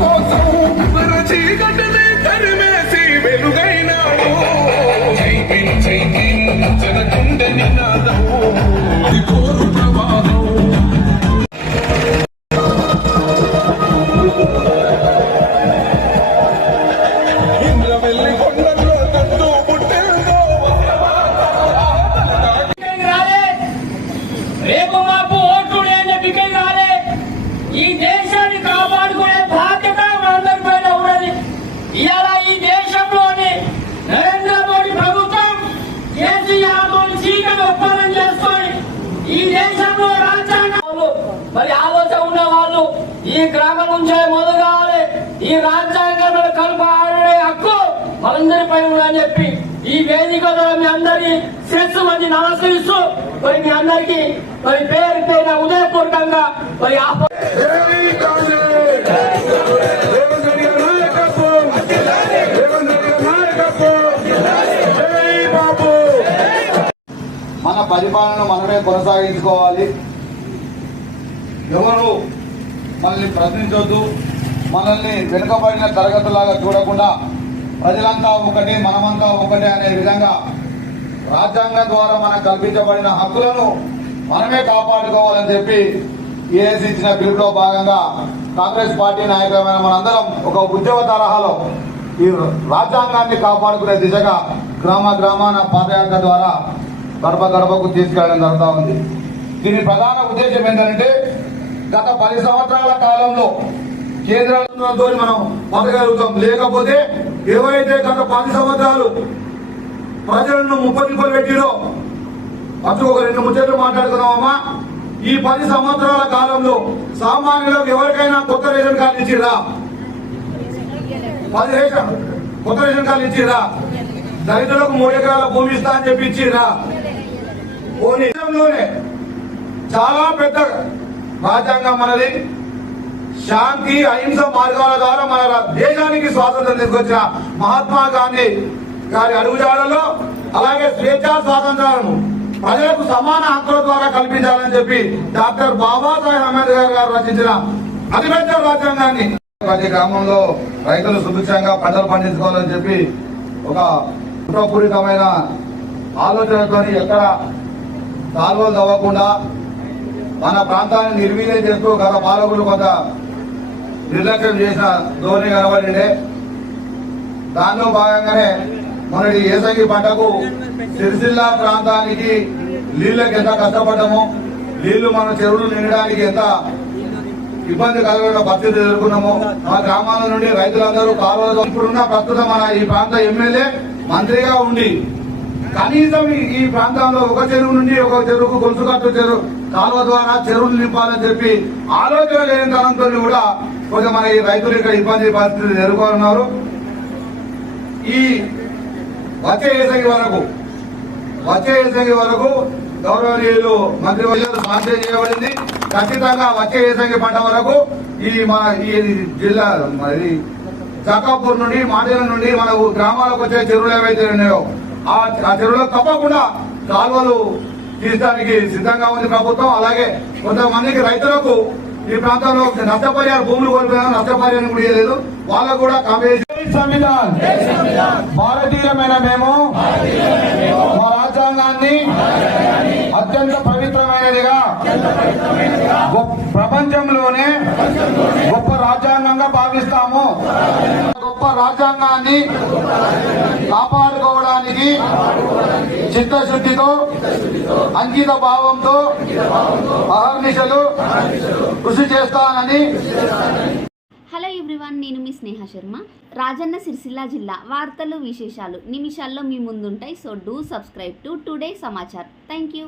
కోసం మన చీకటి ఈ దేశాన్ని కాపాడుకునే బాధ్యత మనందరి పైన ఉన్నది. ఇలా ఈ దేశంలోని నరేంద్ర మోడీ ప్రభుత్వం కేసీఆర్ తోని చీకటి ఒప్పందం చేసుకొని ఈ దేశంలో రాజ్యాంగాలు మరి ఆలోచన ఉన్న వాళ్ళు ఈ గ్రామం నుంచే మొదలు కావాలి ఈ రాజ్యాంగంలో కలుపు ఆడే హక్కు మనందరిపై ఉందని చెప్పి ఈ వేదిక మీ అందరి శిరస్సు మంది నమస్కరిస్తూ మరి మీ అందరికీ మరి పేరు పైన ఉదయపూర్వకంగా మరి ఆహ్వానం పరిపాలన మనమే కొనసాగించుకోవాలి. ఎవరు మనల్ని ప్రశ్నించొద్దు మనల్ని వెనుకబడిన తరగతులాగా చూడకుండా ప్రజలంతా ఒకటే మనమంతా ఒకటే అనే విధంగా రాజ్యాంగం ద్వారా మనకు కల్పించబడిన హక్కులను మనమే కాపాడుకోవాలని చెప్పి ఏఎస్ ఇచ్చిన పిలుపులో భాగంగా కాంగ్రెస్ పార్టీ నాయకులమైన మనందరం ఒక ఉద్యమ తరహాలో ఈ రాజ్యాంగాన్ని కాపాడుకునే దిశగా గ్రామ గ్రామాన పాదయాత్ర ద్వారా గడప గడపకు తీసుకెళ్ళడం జరుగుతూ ఉంది. దీని ప్రధాన ఉద్దేశం ఏంటంటే గత పది సంవత్సరాల కాలంలో కేంద్రంతో మనం పొందగలుగుతాం లేకపోతే ఏవైతే గత పది సంవత్సరాలు ప్రజలను ముప్పతింపులు పెట్టిరో ఒక రెండు ముచ్చట్లు మాట్లాడుకున్నామమ్మా ఈ పది సంవత్సరాల కాలంలో సామాన్యులకు ఎవరికైనా కొత్త రేషన్ కార్డు ఇచ్చిరా పది రేషన్ కొత్త రేషన్ కార్డు ఇచ్చిరా దళితులకు మూడు ఎకరాల భూమి ఇస్తా అని చెప్పి ఇచ్చిరా పోనీ దేశంలోనే చాలా పెద్ద రాజ్యాంగం మనది. శాంతి అహింస మార్గాల ద్వారా మన రా- దేశానికి స్వాతంత్రం తీసుకొచ్చిన మహాత్మా గాంధీ గారి అడుగుజాడల్లో అలాగే స్వేచ్ఛా స్వాతంత్రాలను ప్రజలకు సమాన హక్కుల ద్వారా కల్పించాలని చెప్పి డాక్టర్ బాబాసాహెబ్ అంబేద్కర్ గారు రచించిన అతిపెద్ద రాజ్యాంగాన్ని ప్రతి గ్రామంలో రైతులు సుభిక్షంగా పంటలు పండించుకోవాలని చెప్పి ఒక కుట్రపూరితమైన ఆలోచనతో ఎక్కడ కాలువలు తవ్వకుండా మన ప్రాంతాన్ని నిర్వీర్యం చేస్తూ గత పాలకులు కొంత నిర్లక్ష్యం చేసిన ధోరణి కనబడిండే దానిలో భాగంగానే మొన్నటి ఏసంగి పంటకు సిరిసిల్ల ప్రాంతానికి నీళ్ళకి ఎంత కష్టపడ్డామో నీళ్ళు మన చెరువులు నిండడానికి ఎంత ఇబ్బంది కలగడం పరిస్థితి ఎదుర్కొన్నాము మా గ్రామాల నుండి రైతులందరూ కాలువలు ఇప్పుడున్న ప్రస్తుతం మన ఈ ప్రాంత ఎమ్మెల్యే మంత్రిగా ఉండి కనీసం ఈ- ప్రాంతాల్లో ప్రాంతంలో ఒక చెరువు నుండి ఒక చెరువుకు గొలుసుకట్టు చెరువు కాలువ ద్వారా చెరువులు నింపాలని చెప్పి ఆలోచన లేని తనంతో కూడా కొంచెం మన ఈ రైతులు ఇక్కడ ఇబ్బంది పరిస్థితులు ఎదుర్కొన్నారు. ఈ వచ్చే ఏసంగి వరకు వచ్చే ఏసంగి వరకు గౌరవనీయులు మంత్రి వర్యులు సాధ్యం చేయబడింది. ఖచ్చితంగా వచ్చే ఏసంగి పంట వరకు ఈ మన ఈ జిల్లా మరి జకాపూర్ నుండి మాటల నుండి మన గ్రామాలకు వచ్చే చెరువులు ఏవైతే ఉన్నాయో ఆ చెరువులకు తప్పకుండా కాలువలు తీయడానికి సిద్ధంగా ఉంది ప్రభుత్వం. అలాగే కొంతమందికి రైతులకు ఈ ప్రాంతంలో నష్టపరిహార భూములు కోల్పోయినా నష్టపరిహారం కూడా ఇవ్వలేదు. వాళ్ళకు కూడా సంవిధాన్. భారతీయమైన మేము మా రాజ్యాంగాన్ని అత్యంత పవిత్రమైనదిగా ప్రపంచంలోనే గొప్ప రాజ్యాంగంగా భావిస్తాము. గొప్ప రాజ్యాంగాన్ని కాపాడుకోవడానికి చిత్తశుద్ధితో అంకిత భావంతో అహర్నిశలు కృషి చేస్తానని హలో ఎవ్రీవన్ నేను మీ స్నేహ శర్మ. రాజన్న సిరిసిల్ల జిల్లా వార్తలు విశేషాలు నిమిషాల్లో మీ ముందుంటాయి. So do subscribe to today Samachar thank you